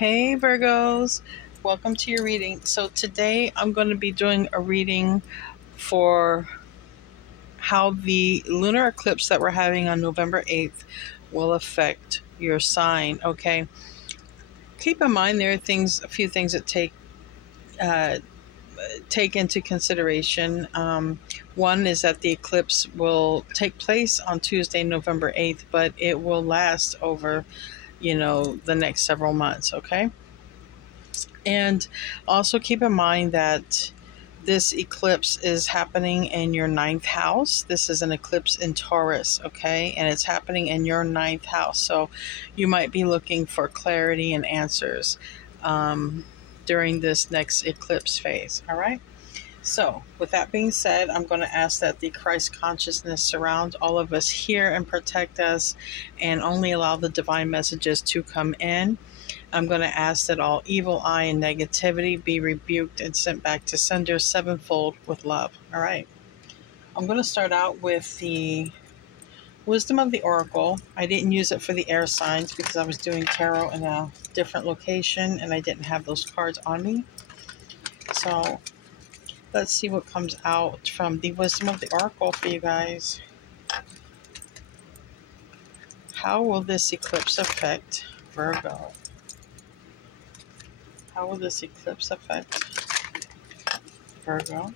Hey Virgos, welcome to your reading. So today I'm going to be doing a reading for how the lunar eclipse that we're having on November 8th will affect your sign. Okay, keep in mind there are a few things that uh, take into consideration. One is that the eclipse will take place on Tuesday, November 8th, but it will last over, the next several months. Okay. And also keep in mind that this eclipse is happening in your ninth house. This is an eclipse in Taurus, okay? And it's happening in your ninth house. So you might be looking for clarity and answers during this next eclipse phase, all right? So, with that being said, I'm going to ask that the Christ consciousness surround all of us here and protect us and only allow the divine messages to come in. I'm going to ask that all evil eye and negativity be rebuked and sent back to sender sevenfold with love. All right. I'm going to start out with the wisdom of the oracle. I didn't use it for the air signs because I was doing tarot in a different location and I didn't have those cards on me. So let's see what comes out from the wisdom of the oracle for you guys. How will this eclipse affect Virgo? How will this eclipse affect Virgo?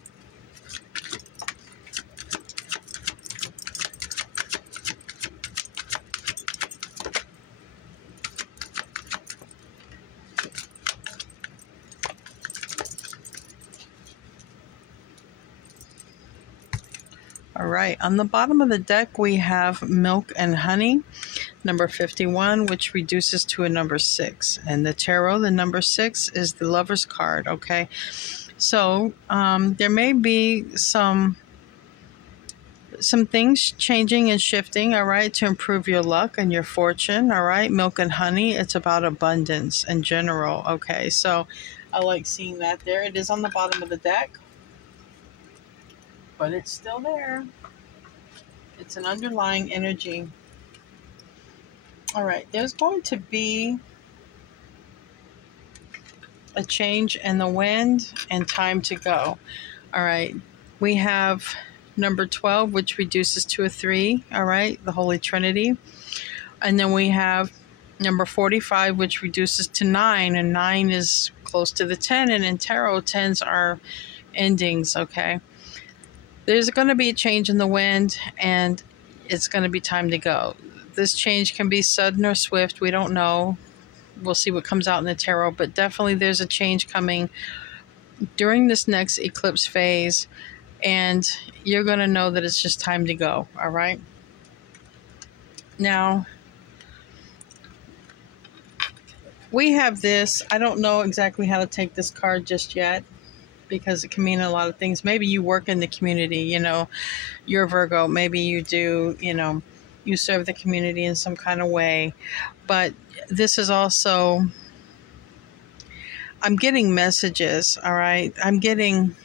All right, on the bottom of the deck, we have Milk and Honey, number 51, which reduces to a number 6. And the tarot, the number 6 is the Lover's card, okay? So there may be some things changing and shifting, all right, to improve your luck and your fortune, all right? Milk and Honey, it's about abundance in general, okay? So I like seeing that there. It is on the bottom of the deck, but it's still there. It's an underlying energy. All right, there's going to be a change in the wind and time to go. All right, we have number 12, which reduces to a 3, all right, the Holy Trinity. And then we have number 45, which reduces to 9, and 9 is close to the 10, and in tarot, 10s are endings, okay? There's going to be a change in the wind, and it's going to be time to go. This change can be sudden or swift. We don't know. We'll see what comes out in the tarot, but definitely there's a change coming during this next eclipse phase, and you're going to know that it's just time to go, all right? Now, we have this. I don't know exactly how to take this card just yet because it can mean a lot of things. Maybe you work in the community, you're Virgo. Maybe you do, you serve the community in some kind of way. But this is also, I'm getting messages, all right? I'm getting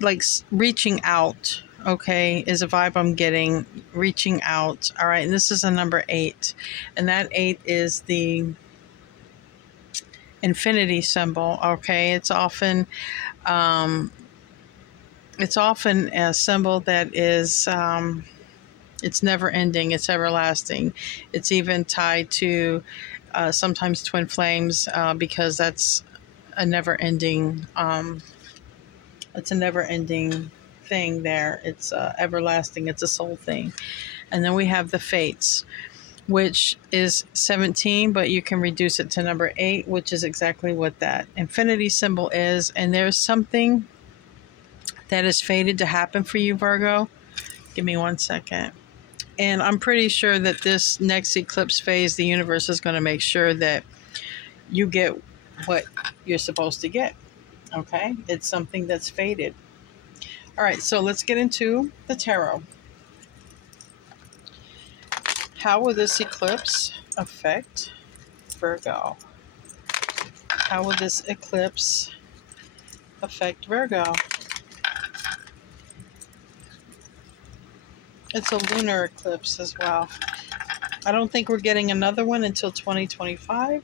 like reaching out, okay, is a vibe I'm getting. Reaching out, all right? And this is a number 8. And that 8 is the infinity symbol, okay? It's often a symbol that is it's never ending, it's everlasting. It's even tied to sometimes twin flames because that's a never ending thing there. It's everlasting, it's a soul thing. And then we have the fates, which is 17, but you can reduce it to number 8, which is exactly what that infinity symbol is. And there's something that is fated to happen for you, Virgo. Give me 1 second. And I'm pretty sure that this next eclipse phase, the universe is going to make sure that you get what you're supposed to get. Okay? It's something that's fated. All right, so let's get into the tarot. How will this eclipse affect Virgo? How will this eclipse affect Virgo? It's a lunar eclipse as well. I don't think we're getting another one until 2025.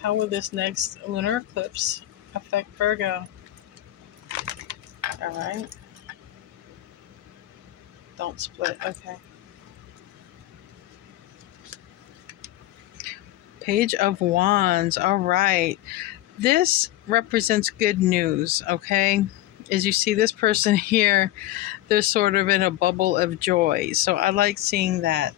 How will this next lunar eclipse affect Virgo? All right. Don't split. Okay. Page of Wands. All right. This represents good news, okay? As you see this person here, they're sort of in a bubble of joy. So I like seeing that.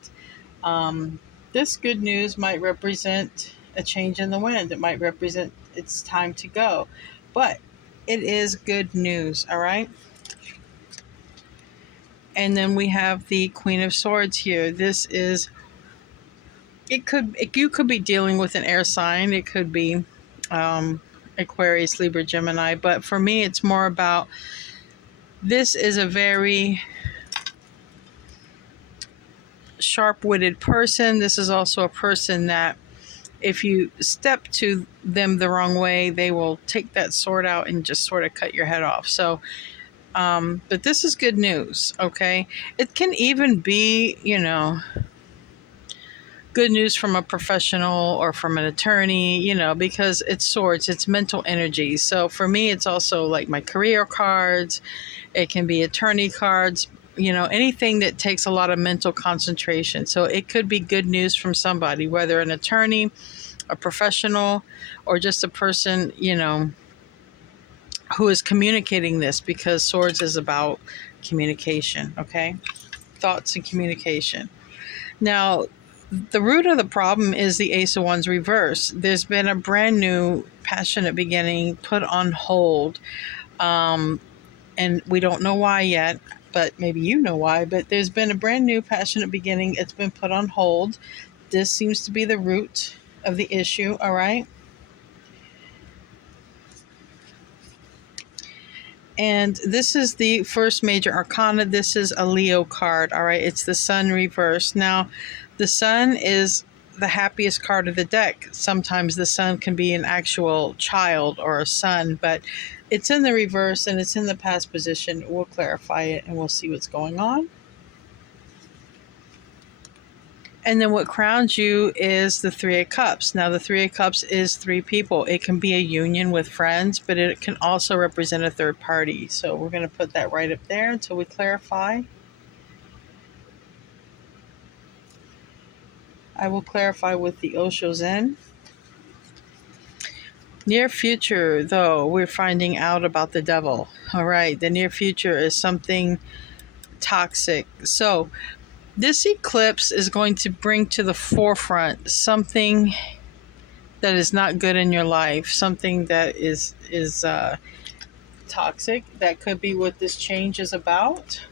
This good news might represent a change in the wind. It might represent it's time to go. But it is good news, all right? And then we have the Queen of Swords here. This is, you could be dealing with an air sign. It could be Aquarius, Libra, Gemini. But for me, it's more about, this is a very sharp-witted person. This is also a person that if you step to them the wrong way, they will take that sword out and just sort of cut your head off. So, but this is good news, okay? It can even be, good news from a professional or from an attorney, because it's swords, it's mental energy. So for me, it's also like my career cards. It can be attorney cards, anything that takes a lot of mental concentration. So it could be good news from somebody, whether an attorney, a professional, or just a person, who is communicating this, because swords is about communication, okay? Thoughts and communication. Now, the root of the problem is the Ace of Wands reverse. There's been a brand new passionate beginning put on hold. And we don't know why yet, but maybe you know why. But there's been a brand new passionate beginning. It's been put on hold. This seems to be the root of the issue, all right? And this is the first major arcana. This is a Leo card, all right? It's the Sun reversed. Now, the Sun is the happiest card of the deck. Sometimes the Sun can be an actual child or a son, but it's in the reverse and it's in the past position. We'll clarify it and we'll see what's going on. And then what crowns you is the Three of Cups. Now, the Three of Cups is three people. It can be a union with friends, but it can also represent a third party. So we're going to put that right up there until we clarify. I will clarify with the Osho Zen. Near future, though, we're finding out about the devil. All right, the near future is something toxic. So this eclipse is going to bring to the forefront something that is not good in your life, something that is toxic. That could be what this change is about.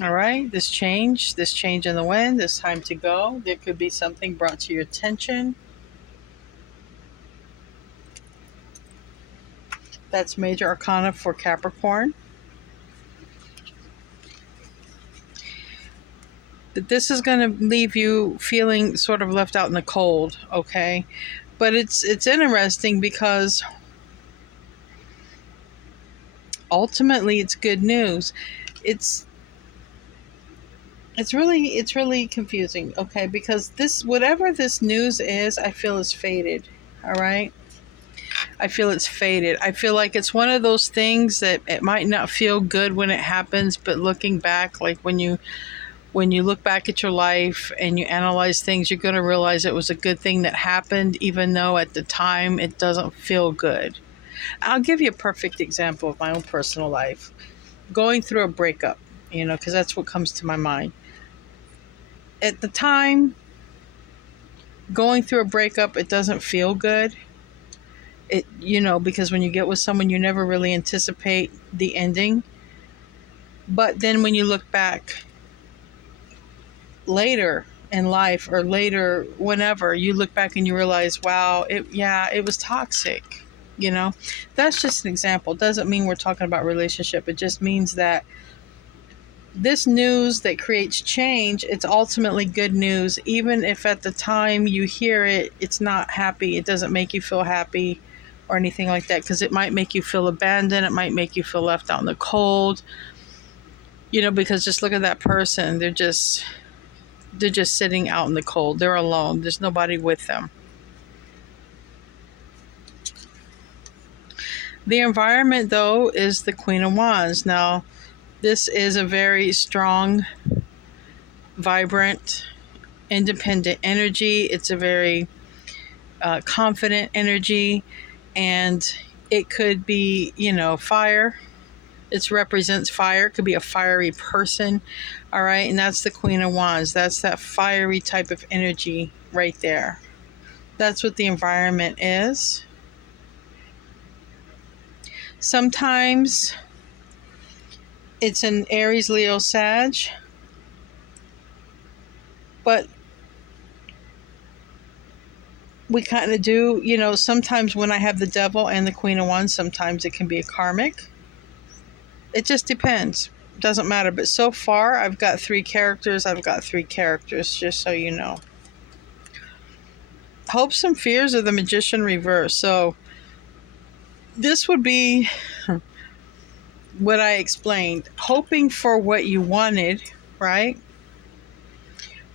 All right, this change in the wind, this time to go. There could be something brought to your attention. That's major arcana for Capricorn. But this is going to leave you feeling sort of left out in the cold, okay? But it's interesting because ultimately it's good news. It's really confusing, okay? Because whatever this news is, I feel is faded, all right? I feel it's faded. I feel like it's one of those things that it might not feel good when it happens, but looking back, like when you look back at your life and you analyze things, you're going to realize it was a good thing that happened, even though at the time it doesn't feel good. I'll give you a perfect example of my own personal life. Going through a breakup, because that's what comes to my mind. At the time, going through a breakup, it doesn't feel good. Because when you get with someone, you never really anticipate the ending. But then when you look back later in life or later whenever, you look back and you realize, wow, it was toxic. That's just an example. It doesn't mean we're talking about relationship. It just means that this news that creates change, it's ultimately good news. Even if at the time you hear it, it's not happy. It doesn't make you feel happy or anything like that, because it might make you feel abandoned. It might make you feel left out in the cold. Because just look at that person. They're just sitting out in the cold. They're alone. There's nobody with them. The environment, though, is the Queen of Wands. Now, this is a very strong, vibrant, independent energy. It's a very confident energy, and it could be, fire. It represents fire. It could be a fiery person. All right. And that's the Queen of Wands. That's that fiery type of energy right there. That's what the environment is. Sometimes it's an Aries, Leo, Sag. But we kind of do, sometimes when I have the Devil and the Queen of Wands, sometimes it can be a karmic. It just depends. Doesn't matter. But so far, I've got three characters, just so you know. Hopes and fears of the Magician reverse. So this would be what I explained. Hoping for what you wanted, right?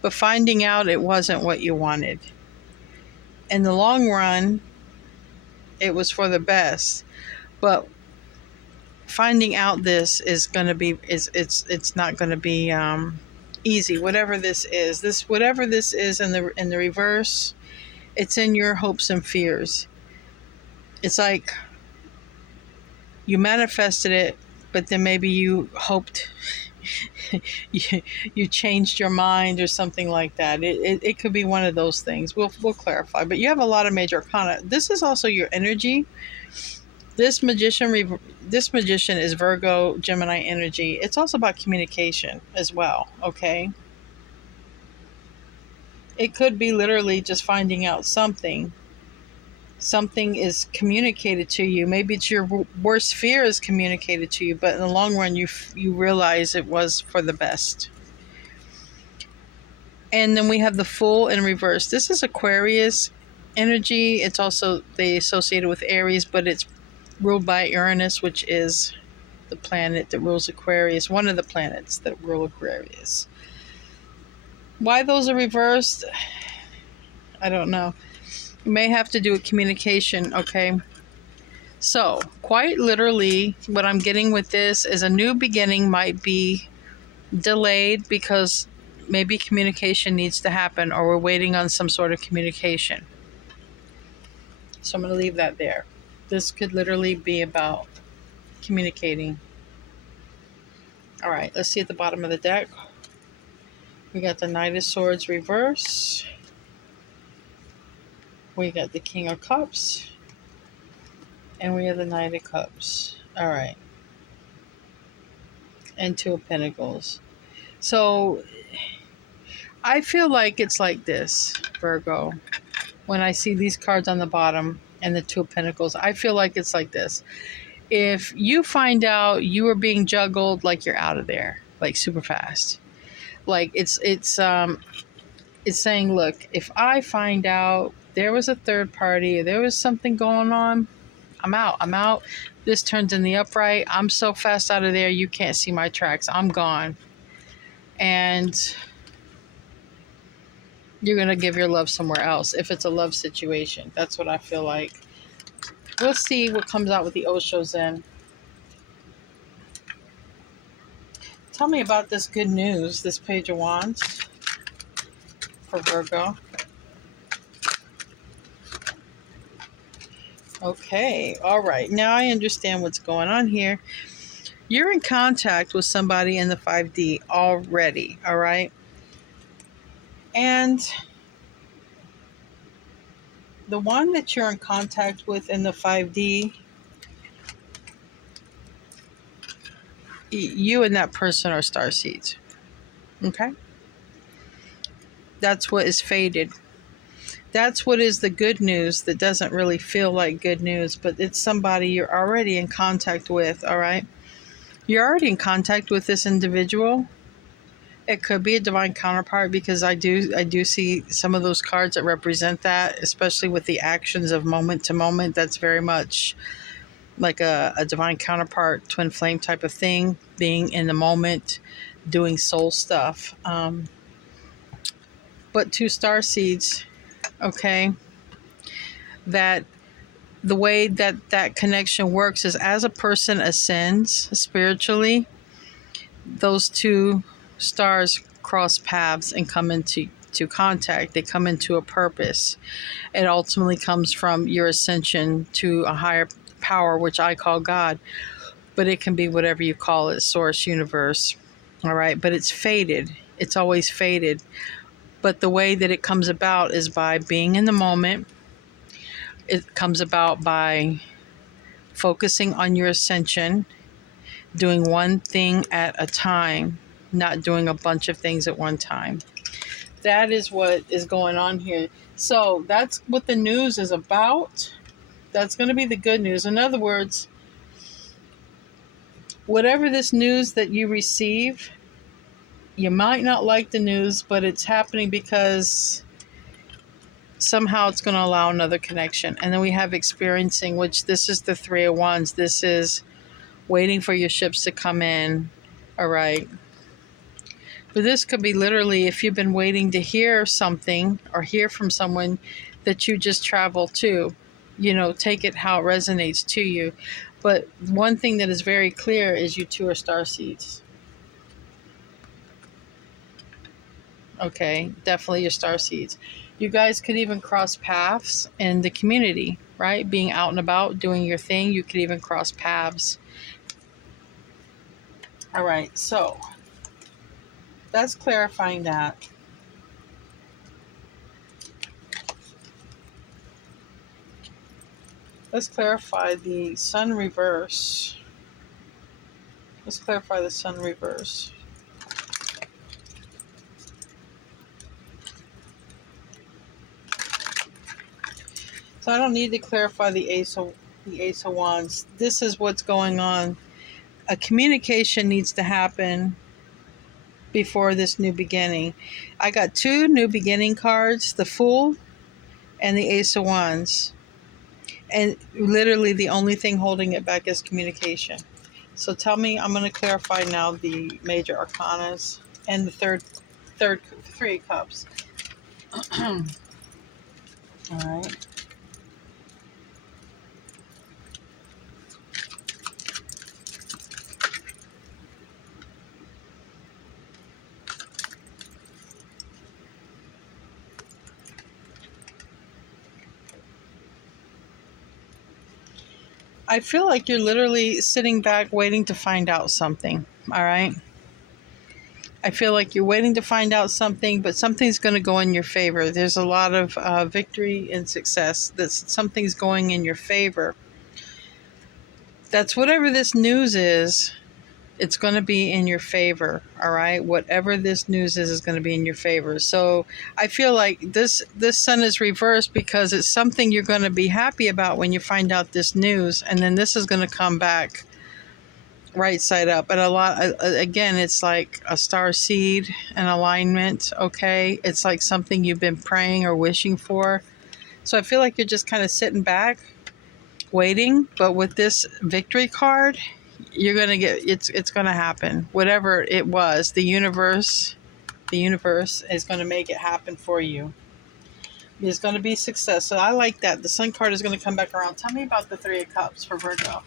But finding out it wasn't what you wanted. In the long run, it was for the best. But finding out this is going to be it's not going to be easy. Whatever this is in the reverse, it's in your hopes and fears. It's like you manifested it, but then maybe you hoped you changed your mind or something like that. It could be one of those things. We'll clarify. But you have a lot of major arcana. This is also your energy. This magician is Virgo, Gemini energy. It's also about communication as well, okay? It could be literally just finding out something. Something is communicated to you. Maybe it's your worst fear is communicated to you, but in the long run, you realize it was for the best. And then we have the Fool in reverse. This is Aquarius energy. It's also they associated with Aries, but it's ruled by Uranus, which is the planet that rules Aquarius, one of the planets that rule Aquarius. Why those are reversed, I don't know. It may have to do with communication, okay? So, quite literally, what I'm getting with this is a new beginning might be delayed because maybe communication needs to happen or we're waiting on some sort of communication. So I'm going to leave that there. This could literally be about communicating. All right, let's see at the bottom of the deck. We got the Knight of Swords reverse. We got the King of Cups. And we have the Knight of Cups. All right. And Two of Pentacles. So I feel like it's like this, Virgo. When I see these cards on the bottom and the Two of Pentacles, I feel like it's like this. If you find out you are being juggled, like you're out of there, like super fast. Like it's saying, look, if I find out there was a third party, there was something going on, I'm out. This turns in the upright. I'm so fast out of there, you can't see my tracks. I'm gone. And you're going to give your love somewhere else if it's a love situation. That's what I feel like. We'll see what comes out with the Oshos in. Tell me about this good news, this Page of Wands for Virgo. Okay, all right. Now I understand what's going on here. You're in contact with somebody in the 5D already, all right? And the one that you're in contact with in the 5D, you and that person are starseeds, okay? That's what is fated. That's what is the good news that doesn't really feel like good news, but it's somebody you're already in contact with, all right? You're already in contact with this individual. It could be a divine counterpart because I do see some of those cards that represent that, especially with the actions of moment to moment. That's very much like a divine counterpart, twin flame type of thing, being in the moment, doing soul stuff. But two star seeds, okay, that the way that that connection works is as a person ascends spiritually, those two stars cross paths and come into contact. They come into a purpose. It ultimately comes from your ascension to a higher power, which I call God, but it can be whatever you call it, source, universe. All right, but it's fated. It's always fated. But the way that it comes about is by being in the moment. It comes about by focusing on your ascension, doing one thing at a time, not doing a bunch of things at one time. That is what is going on here. So that's what the news is about. That's going to be the good news. In other words, whatever this news that you receive, you might not like the news, but it's happening because somehow it's going to allow another connection. And then we have experiencing, which this is the Three of Wands. This is waiting for your ships to come in. All right. But this could be literally if you've been waiting to hear something or hear from someone that you just travel to. You know, take it how it resonates to you. But one thing that is very clear is you two are star seeds. Okay, definitely your star seeds. You guys could even cross paths in the community, right? Being out and about, doing your thing, you could even cross paths. All right, so that's clarifying that. Let's clarify the sun reverse. Let's clarify the sun reverse. So I don't need to clarify the Ace of Wands. This is what's going on. A communication needs to happen before this new beginning. I got two new beginning cards, the Fool and the Ace of Wands. And literally the only thing holding it back is communication. So tell me, I'm going to clarify now the major arcanas and the third Three of Cups. All right. I feel like you're literally sitting back waiting to find out something. All right. I feel like you're waiting to find out something, but something's going to go in your favor. There's a lot of victory and success. That something's going in your favor. That's whatever this news is. It's going to be in your favor. All right. Whatever this news is going to be in your favor. So I feel like this sun is reversed because it's something you're going to be happy about when you find out this news, and then this is going to come back right side up. And a lot, again, it's like a star seed, an alignment. Okay. It's like something you've been praying or wishing for. So I feel like you're just kind of sitting back waiting, but with this victory card, you're going to get, it's going to happen. Whatever it was, the universe is going to make it happen for you. There's going to be success. So I like that. The sun card is going to come back around. Tell me about the Three of Cups for Virgo.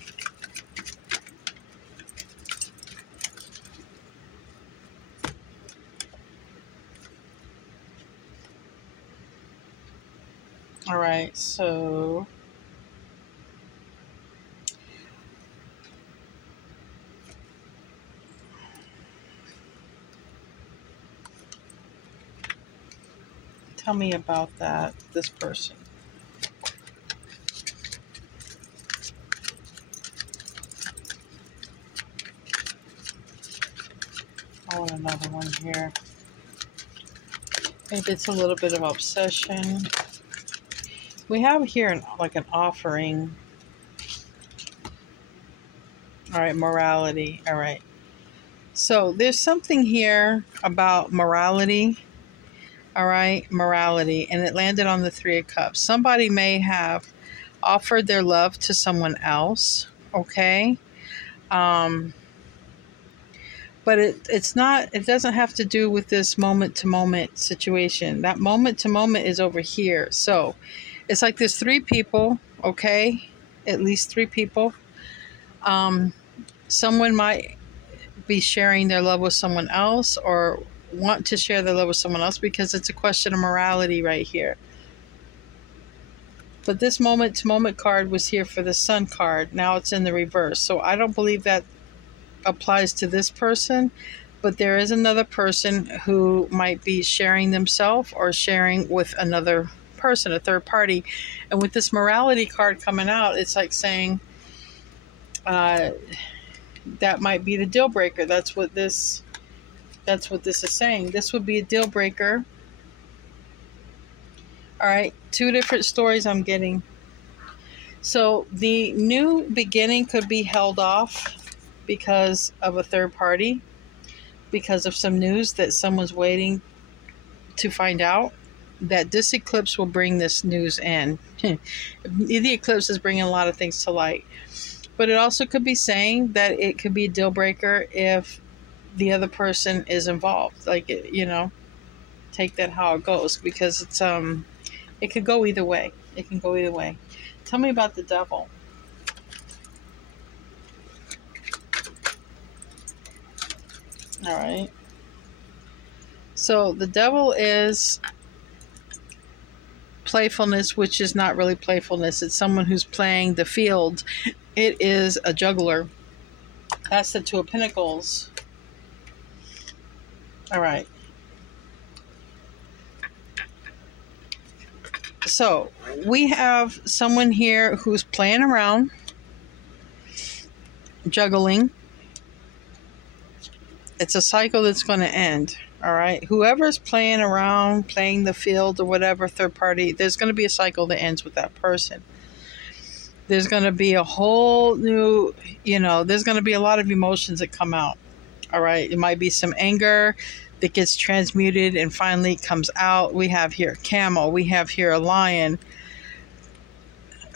All right, so tell me about that, this person. I want another one here. Maybe it's a little bit of obsession. We have here like an offering. All right, morality. All right. So there's something here about morality. All right, morality. And it landed on the Three of Cups. Somebody may have offered their love to someone else. Okay. Um, but it's not, it doesn't have to do with this moment to moment situation. That moment to moment is over here. So it's like there's three people, okay? At least three people. Um, Someone might be sharing their love with someone else or want to share their love with someone else because it's a question of morality right here. But this moment to moment card was here for the Sun card. Now it's in the reverse. So I don't believe that applies to this person, but there is another person who might be sharing themselves or sharing with another person, a third party. And with this morality card coming out, it's like saying uh, that might be the deal breaker. That's what this is saying. This would be a deal breaker. All right, two different stories I'm getting. So the new beginning could be held off because of a third party, because of some news that someone's waiting to find out. That this eclipse will bring this news in. The eclipse is bringing a lot of things to light. But it also could be saying that it could be a deal breaker if the other person is involved. Like, take that how it goes, because it could go either way. It can go either way. Tell me about the devil. All right. So the devil is playfulness, which is not really playfulness. It's someone who's playing the field. It is a juggler. That's the Two of Pentacles. All right. So we have someone here who's playing around, juggling. It's a cycle that's going to end. All right. Whoever's playing around, playing the field or whatever, third party, there's going to be a cycle that ends with that person. There's going to be a whole new, there's going to be a lot of emotions that come out. All right. It might be some anger that gets transmuted and finally comes out. We have here a camel. We have here a lion.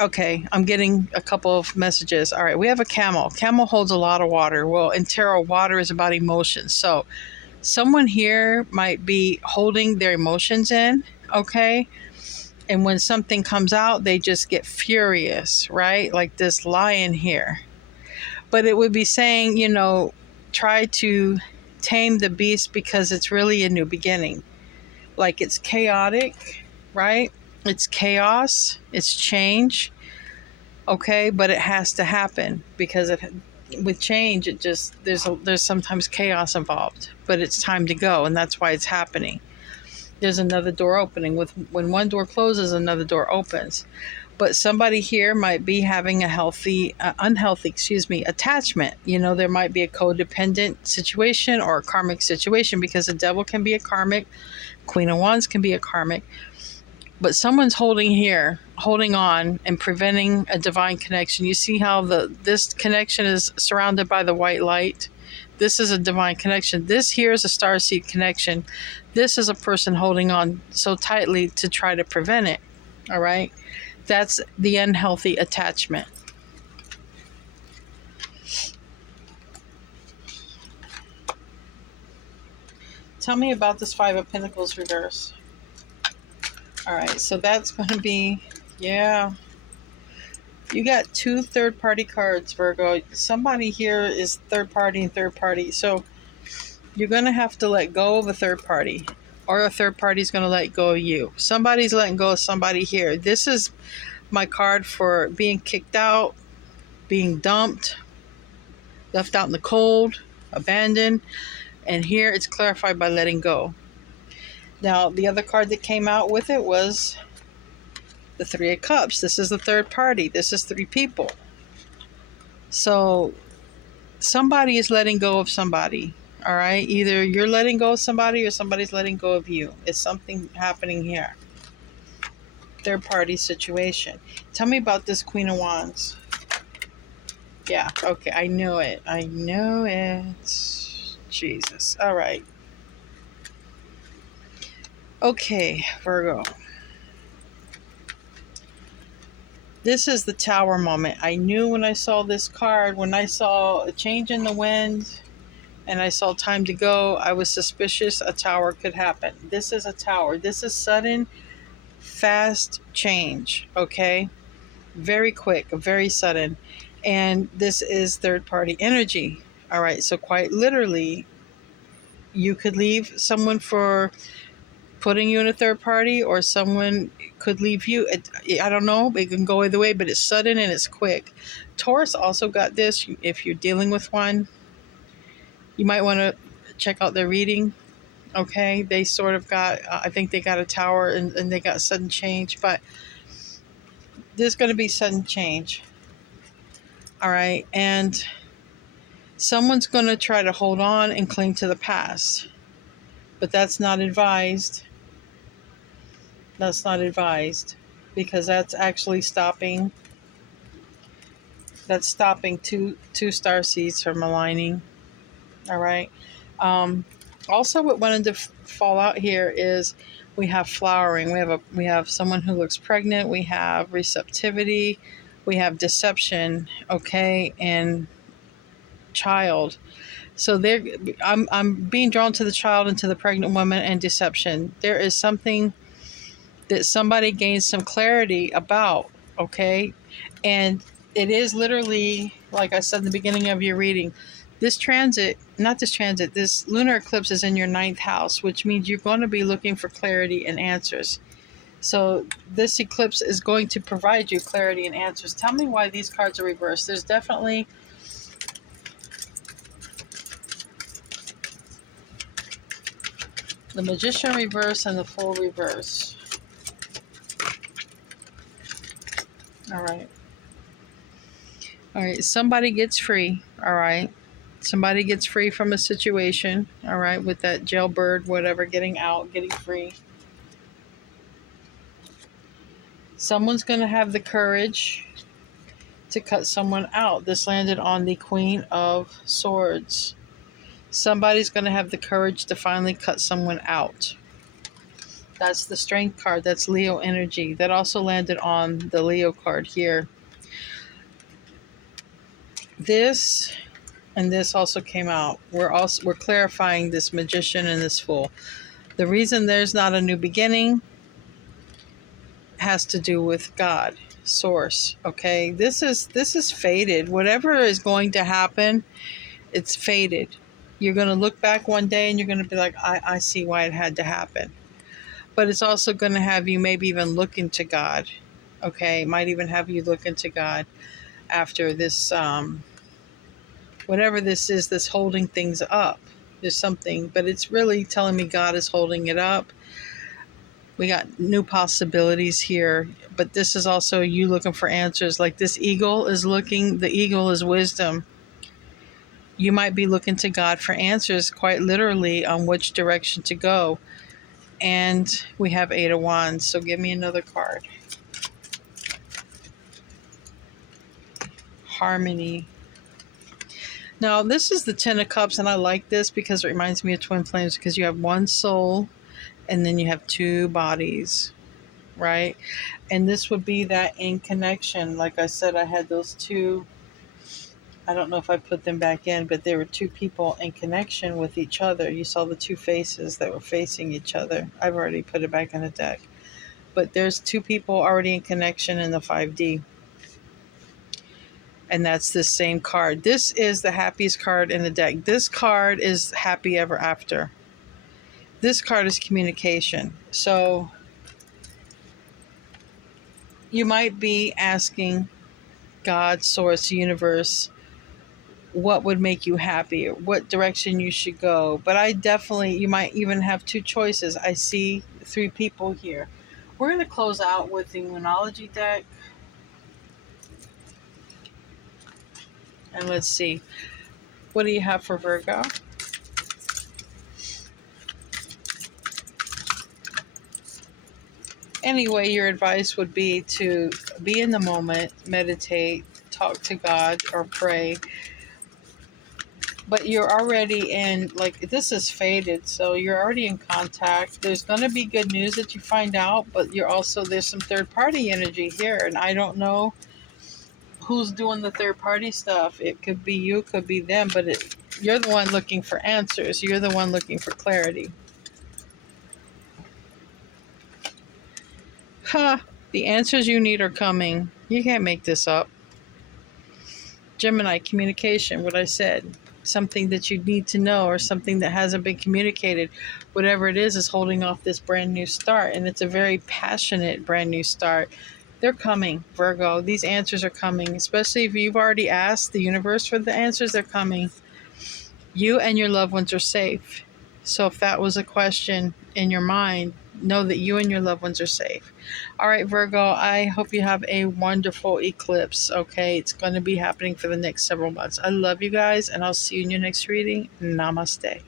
Okay, I'm getting a couple of messages. All right, we have a camel. Camel holds a lot of water. Well, in tarot, water is about emotions. So someone here might be holding their emotions in, okay? And when something comes out, they just get furious, right? Like this lion here. But it would be saying, try to tame the beast because it's really a new beginning. Like, it's chaotic, right? It's chaos, it's change. Okay, but it has to happen because with change, it just there's sometimes chaos involved, but it's time to go, and that's why it's happening. There's another door opening. When one door closes, another door opens. But somebody here might be having a unhealthy attachment. There might be a codependent situation or a karmic situation, because the devil can be a karmic, Queen of Wands can be a karmic. But someone's holding on and preventing a divine connection. You see how this connection is surrounded by the white light? This is a divine connection. This here is a starseed connection. This is a person holding on so tightly to try to prevent it. All right? That's the unhealthy attachment. Tell me about this Five of Pentacles reverse. All right, so that's going to be, yeah. You got two third-party cards, Virgo. Somebody here is third-party and third-party. So you're going to have to let go of a third party, or a third party is going to let go of you. Somebody's letting go of somebody here. This is my card for being kicked out, being dumped, left out in the cold, abandoned. And here it's clarified by letting go. Now, the other card that came out with it was the Three of Cups. This is the third party. This is three people. So somebody is letting go of somebody. All right. Either you're letting go of somebody or somebody's letting go of you. It's something happening here. Third party situation. Tell me about this Queen of Wands. Yeah. Okay. I knew it. I knew it. Jesus. All right. Okay, Virgo. This is the Tower moment. I knew when I saw this card, when I saw a change in the wind and I saw time to go, I was suspicious a tower could happen. This is a tower. This is sudden, fast change, okay? Very quick, very sudden. And this is third party energy. All right, so quite literally, you could leave someone for putting you in a third party, or someone could leave you. I don't know. It can go either way, but it's sudden and it's quick. Taurus also got this. If you're dealing with one, you might want to check out their reading. Okay, they sort of got, I think they got a tower and they got sudden change, but there's going to be sudden change. All right, and someone's going to try to hold on and cling to the past, but that's not advised. That's not advised, because that's actually stopping. That's stopping two star seeds from aligning. All right. Also, what wanted to fall out here is we have flowering. We have someone who looks pregnant. We have receptivity. We have deception. Okay, and child. So there, I'm being drawn to the child and to the pregnant woman and deception. There is something that somebody gains some clarity about. Okay, and it is literally, like I said in the beginning of your reading, this lunar eclipse is in your ninth house, which means you're going to be looking for clarity and answers. So this eclipse is going to provide you clarity and answers. Tell me why these cards are reversed. There's definitely the Magician reverse and the Fool reverse. All right. All right. Somebody gets free. All right. Somebody gets free from a situation. All right. With that jailbird, whatever, getting out, getting free. Someone's going to have the courage to cut someone out. This landed on the Queen of Swords. Somebody's going to have the courage to finally cut someone out. That's the Strength card. That's Leo energy. That also landed on the Leo card here. This and this also came out. We're clarifying this Magician and this Fool. The reason there's not a new beginning has to do with God, source. Okay, this is fated. Whatever is going to happen, it's fated. You're going to look back one day and you're going to be like, I see why it had to happen. But it's also going to have you maybe even look into God. Okay, it might even have you look into God after this, whatever this is that's holding things up. There's something, but it's really telling me God is holding it up. We got new possibilities here, but this is also you looking for answers. Like this eagle is looking, the eagle is wisdom. You might be looking to God for answers, quite literally, on which direction to go. And we have Eight of Wands, so give me another card. Harmony. Now, this is the Ten of Cups, and I like this because it reminds me of twin flames, because you have one soul and then you have two bodies, right? And this would be that in connection. Like I said, I had those two, I don't know if I put them back in, but there were two people in connection with each other. You saw the two faces that were facing each other. I've already put it back in the deck. But there's two people already in connection in the 5D. And that's this same card. This is the happiest card in the deck. This card is happy ever after. This card is communication. So you might be asking God, source, universe, what would make you happy, what direction you should go. But you might even have two choices. I see three people here. We're going to close out with the Moonology deck. And let's see. What do you have for Virgo? Anyway, your advice would be to be in the moment, meditate, talk to God, or pray. but you're already in, like, this is faded, so you're already in contact. There's going to be good news that you find out, but you're also, there's some third party energy here, and I don't know who's doing the third party stuff. It could be you, could be them, but you're the one looking for answers. You're the one looking for clarity. Huh. The answers you need are coming. You can't make this up. Gemini, communication, what I said. Something that you need to know, or something that hasn't been communicated. Whatever it is holding off this brand new start. And it's a very passionate brand new start. They're coming, Virgo. These answers are coming. Especially if you've already asked the universe for the answers, they're coming. You and your loved ones are safe. So if that was a question in your mind, know that you and your loved ones are safe. All right, Virgo, I hope you have a wonderful eclipse. Okay, it's going to be happening for the next several months. I love you guys, and I'll see you in your next reading. Namaste.